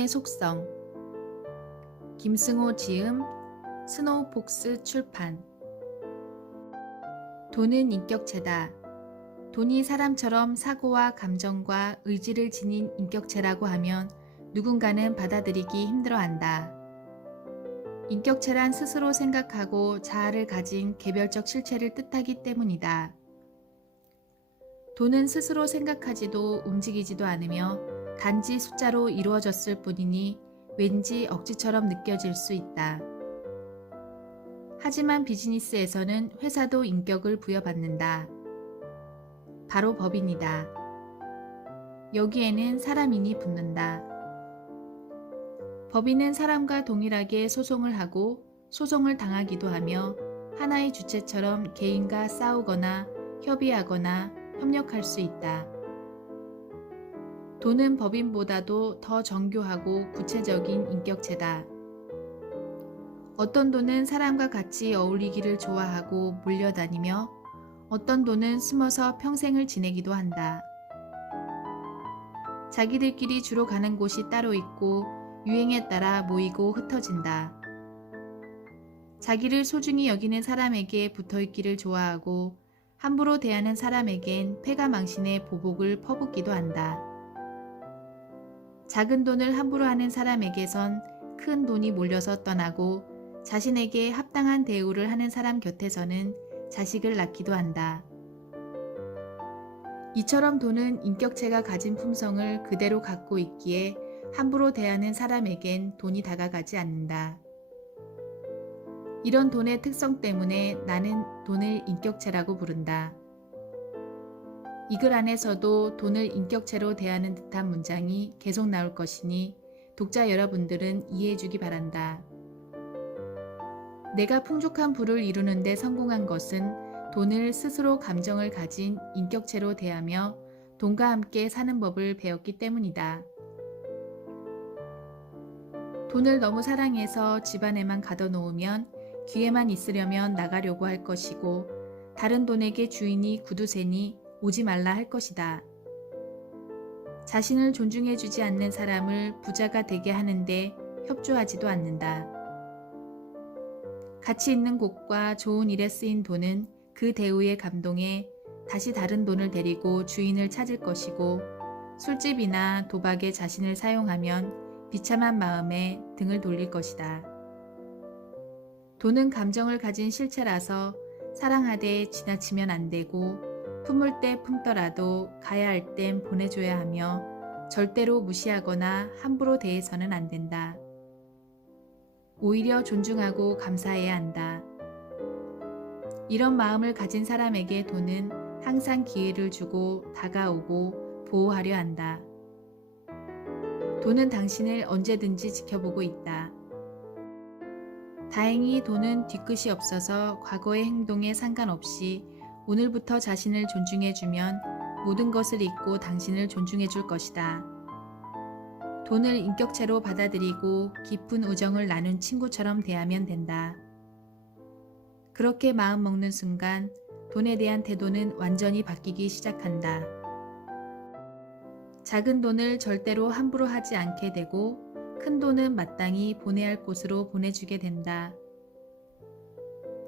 돈의 속성. 김승호 지음, 스노우폭스 출판. 돈은 인격체다. 돈이 사람처럼 사고와 감정과 의지를 지닌 인격체라고 하면 누군가는 받아들이기 힘들어한다. 인격체란 스스로 생각하고 자아를 가진 개별적 실체를 뜻하기 때문이다. 돈은 스스로 생각하지도 움직이지도 않으며 단지 숫자로 이루어졌을 뿐이니 왠지 억지처럼 느껴질 수 있다. 하지만 비즈니스에서는 회사도 인격을 부여받는다. 바로 법인이다. 여기에는 사람인이 붙는다. 법인은 사람과 동일하게 소송을 하고 소송을 당하기도 하며 하나의 주체처럼 개인과 싸우거나 협의하거나 협력할 수 있다. 돈은 법인보다도 더 정교하고 구체적인 인격체다. 어떤 돈은 사람과 같이 어울리기를 좋아하고 몰려다니며 어떤 돈은 숨어서 평생을 지내기도 한다. 자기들끼리 주로 가는 곳이 따로 있고 유행에 따라 모이고 흩어진다. 자기를 소중히 여기는 사람에게 붙어있기를 좋아하고 함부로 대하는 사람에겐 패가망신의 보복을 퍼붓기도 한다. 작은 돈을 함부로 하는 사람에게선 큰 돈이 몰려서 떠나고 자신에게 합당한 대우를 하는 사람 곁에서는 자식을 낳기도 한다. 이처럼 돈은 인격체가 가진 품성을 그대로 갖고 있기에 함부로 대하는 사람에겐 돈이 다가가지 않는다. 이런 돈의 특성 때문에 나는 돈을 인격체라고 부른다. 이 글 안에서도 돈을 인격체로 대하는 듯한 문장이 계속 나올 것이니 독자 여러분들은 이해해주기 바란다. 내가 풍족한 부를 이루는 데 성공한 것은 돈을 스스로 감정을 가진 인격체로 대하며 돈과 함께 사는 법을 배웠기 때문이다. 돈을 너무 사랑해서 집안에만 가둬놓으면 귀에만 있으려면 나가려고 할 것이고 다른 돈에게 주인이 구두쇠니 오지 말라 할 것이다. 자신을 존중해주지 않는 사람을 부자가 되게 하는데 협조하지도 않는다. 가치 있는 곳과 좋은 일에 쓰인 돈은 그 대우에 감동해 다시 다른 돈을 데리고 주인을 찾을 것이고 술집이나 도박에 자신을 사용하면 비참한 마음에 등을 돌릴 것이다. 돈은 감정을 가진 실체라서 사랑하되 지나치면 안 되고 품을 때 품더라도 가야 할 땐 보내줘야 하며 절대로 무시하거나 함부로 대해서는 안 된다. 오히려 존중하고 감사해야 한다. 이런 마음을 가진 사람에게 돈은 항상 기회를 주고 다가오고 보호하려 한다. 돈은 당신을 언제든지 지켜보고 있다. 다행히 돈은 뒤끝이 없어서 과거의 행동에 상관없이 오늘부터 자신을 존중해주면 모든 것을 잊고 당신을 존중해줄 것이다. 돈을 인격체로 받아들이고 깊은 우정을 나눈 친구처럼 대하면 된다. 그렇게 마음 먹는 순간 돈에 대한 태도는 완전히 바뀌기 시작한다. 작은 돈을 절대로 함부로 하지 않게 되고 큰 돈은 마땅히 보내야 할 곳으로 보내주게 된다.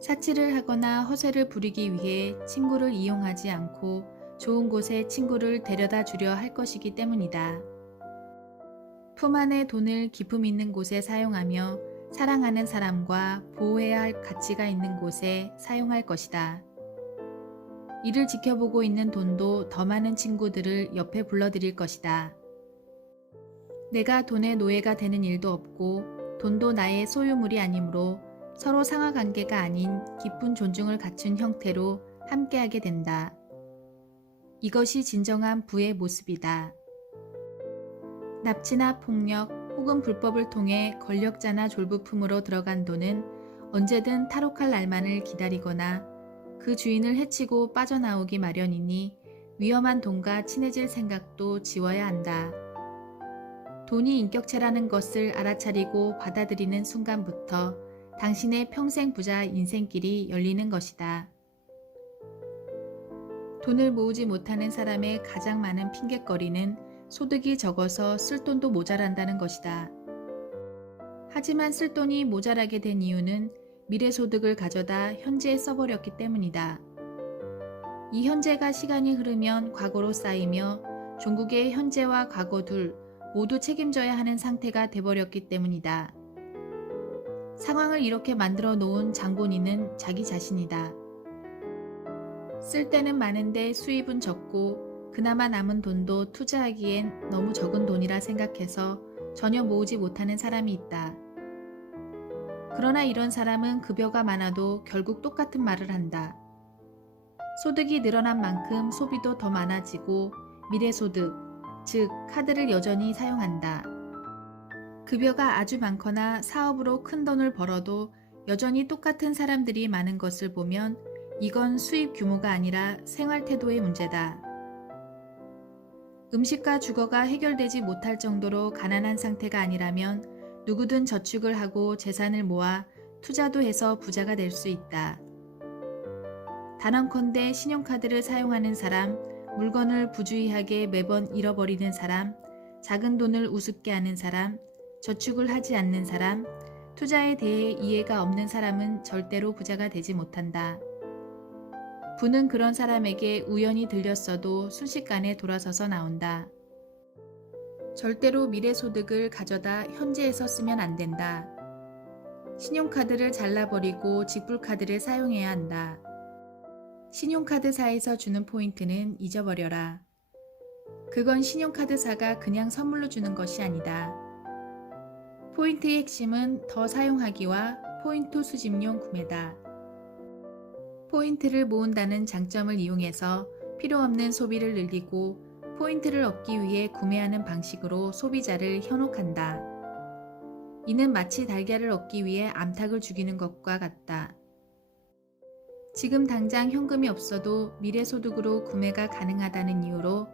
사치를 하거나 허세를 부리기 위해 친구를 이용하지 않고 좋은 곳에 친구를 데려다 주려 할 것이기 때문이다. 품 안의 돈을 기품 있는 곳에 사용하며 사랑하는 사람과 보호해야 할 가치가 있는 곳에 사용할 것이다. 이를 지켜보고 있는 돈도 더 많은 친구들을 옆에 불러들일 것이다. 내가 돈의 노예가 되는 일도 없고 돈도 나의 소유물이 아니므로 서로 상하관계가 아닌 깊은 존중을 갖춘 형태로 함께하게 된다. 이것이 진정한 부의 모습이다. 납치나 폭력 혹은 불법을 통해 권력자나 졸부품으로 들어간 돈은 언제든 탈옥할 날만을 기다리거나 그 주인을 해치고 빠져나오기 마련이니 위험한 돈과 친해질 생각도 지워야 한다. 돈이 인격체라는 것을 알아차리고 받아들이는 순간부터 당신의 평생 부자 인생길이 열리는 것이다. 돈을 모으지 못하는 사람의 가장 많은 핑곗거리는 소득이 적어서 쓸 돈도 모자란다는 것이다. 하지만 쓸 돈이 모자라게 된 이유는 미래 소득을 가져다 현재에 써버렸기 때문이다. 이 현재가 시간이 흐르면 과거로 쌓이며 종국의 현재와 과거 둘 모두 책임져야 하는 상태가 돼버렸기 때문이다. 상황을 이렇게 만들어 놓은 장본인은 자기 자신이다. 쓸 때는 많은데 수입은 적고 그나마 남은 돈도 투자하기엔 너무 적은 돈이라 생각해서 전혀 모으지 못하는 사람이 있다. 그러나 이런 사람은 급여가 많아도 결국 똑같은 말을 한다. 소득이 늘어난 만큼 소비도 더 많아지고 미래소득, 즉 카드를 여전히 사용한다. 급여가 아주 많거나 사업으로 큰 돈을 벌어도 여전히 똑같은 사람들이 많은 것을 보면 이건 수입 규모가 아니라 생활 태도의 문제다. 음식과 주거가 해결되지 못할 정도로 가난한 상태가 아니라면 누구든 저축을 하고 재산을 모아 투자도 해서 부자가 될 수 있다. 단언컨대 신용카드를 사용하는 사람, 물건을 부주의하게 매번 잃어버리는 사람, 작은 돈을 우습게 하는 사람, 저축을 하지 않는 사람, 투자에 대해 이해가 없는 사람은 절대로 부자가 되지 못한다. 부는 그런 사람에게 우연히 들렸어도 순식간에 돌아서서 나온다. 절대로 미래소득을 가져다 현재에서 쓰면 안 된다. 신용카드를 잘라버리고 직불카드를 사용해야 한다. 신용카드사에서 주는 포인트는 잊어버려라. 그건 신용카드사가 그냥 선물로 주는 것이 아니다. 포인트의 핵심은 더 사용하기와 포인트 수집용 구매다. 포인트를 모은다는 장점을 이용해서 필요없는 소비를 늘리고 포인트를 얻기 위해 구매하는 방식으로 소비자를 현혹한다. 이는 마치 달걀을 얻기 위해 암탉을 죽이는 것과 같다. 지금 당장 현금이 없어도 미래소득으로 구매가 가능하다는 이유로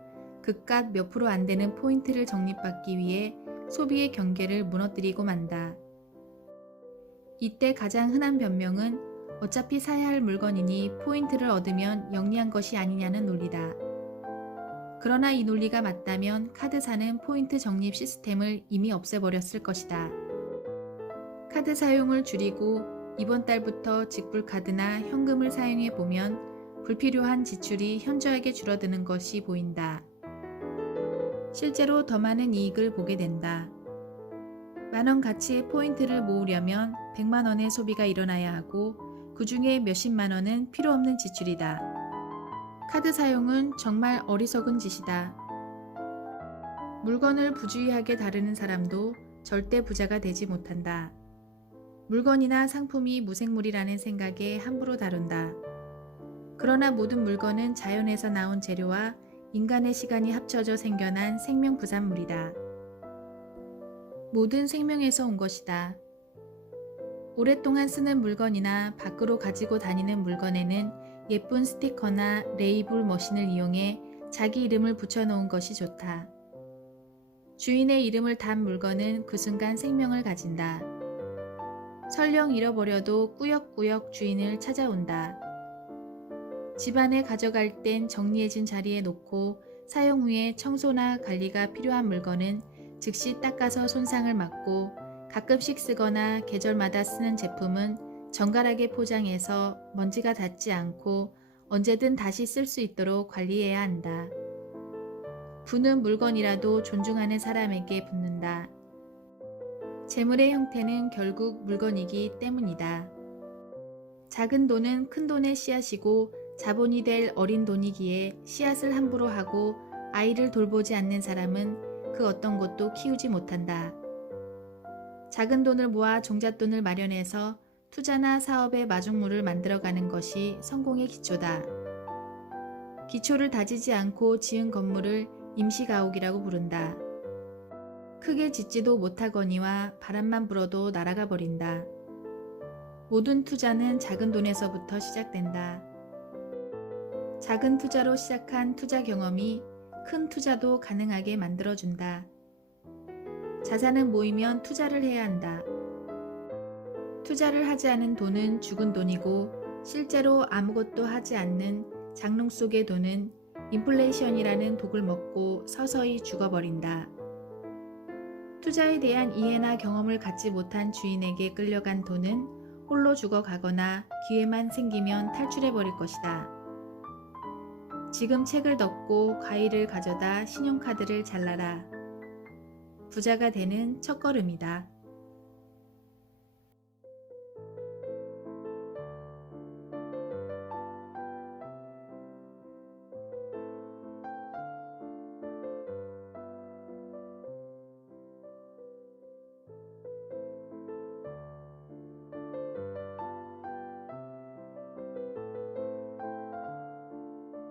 그깟 몇 프로 안 되는 포인트를 적립받기 위해 소비의 경계를 무너뜨리고 만다. 이때 가장 흔한 변명은 어차피 사야 할 물건이니 포인트를 얻으면 영리한 것이 아니냐는 논리다. 그러나 이 논리가 맞다면 카드사는 포인트 적립 시스템을 이미 없애버렸을 것이다. 카드 사용을 줄이고 이번 달부터 직불카드나 현금을 사용해 보면 불필요한 지출이 현저하게 줄어드는 것이 보인다. 실제로 더 많은 이익을 보게 된다. 만원 가치의 포인트를 모으려면 100만원의 소비가 일어나야 하고 그 중에 몇십만원은 필요 없는 지출이다. 카드 사용은 정말 어리석은 짓이다. 물건을 부주의하게 다루는 사람도 절대 부자가 되지 못한다. 물건이나 상품이 무생물이라는 생각에 함부로 다룬다. 그러나 모든 물건은 자연에서 나온 재료와 인간의 시간이 합쳐져 생겨난 생명부산물이다. 모든 생명에서 온 것이다. 오랫동안 쓰는 물건이나 밖으로 가지고 다니는 물건에는 예쁜 스티커나 레이블 머신을 이용해 자기 이름을 붙여놓은 것이 좋다. 주인의 이름을 단 물건은 그 순간 생명을 가진다. 설령 잃어버려도 꾸역꾸역 주인을 찾아온다. 집안에 가져갈 땐 정리해진 자리에 놓고 사용 후에 청소나 관리가 필요한 물건은 즉시 닦아서 손상을 막고 가끔씩 쓰거나 계절마다 쓰는 제품은 정갈하게 포장해서 먼지가 닿지 않고 언제든 다시 쓸 수 있도록 관리해야 한다. 부는 물건이라도 존중하는 사람에게 붙는다. 재물의 형태는 결국 물건이기 때문이다. 작은 돈은 큰 돈의 씨앗이고 자본이 될 어린 돈이기에 씨앗을 함부로 하고 아이를 돌보지 않는 사람은 그 어떤 것도 키우지 못한다. 작은 돈을 모아 종잣돈을 마련해서 투자나 사업의 마중물을 만들어가는 것이 성공의 기초다. 기초를 다지지 않고 지은 건물을 임시가옥이라고 부른다. 크게 짓지도 못하거니와 바람만 불어도 날아가 버린다. 모든 투자는 작은 돈에서부터 시작된다. 작은 투자로 시작한 투자 경험이 큰 투자도 가능하게 만들어준다. 자산은 모이면 투자를 해야 한다. 투자를 하지 않은 돈은 죽은 돈이고 실제로 아무것도 하지 않는 장롱 속의 돈은 인플레이션이라는 독을 먹고 서서히 죽어버린다. 투자에 대한 이해나 경험을 갖지 못한 주인에게 끌려간 돈은 홀로 죽어가거나 기회만 생기면 탈출해버릴 것이다. 지금 책을 덮고 과일을 가져다 신용카드를 잘라라. 부자가 되는 첫걸음이다.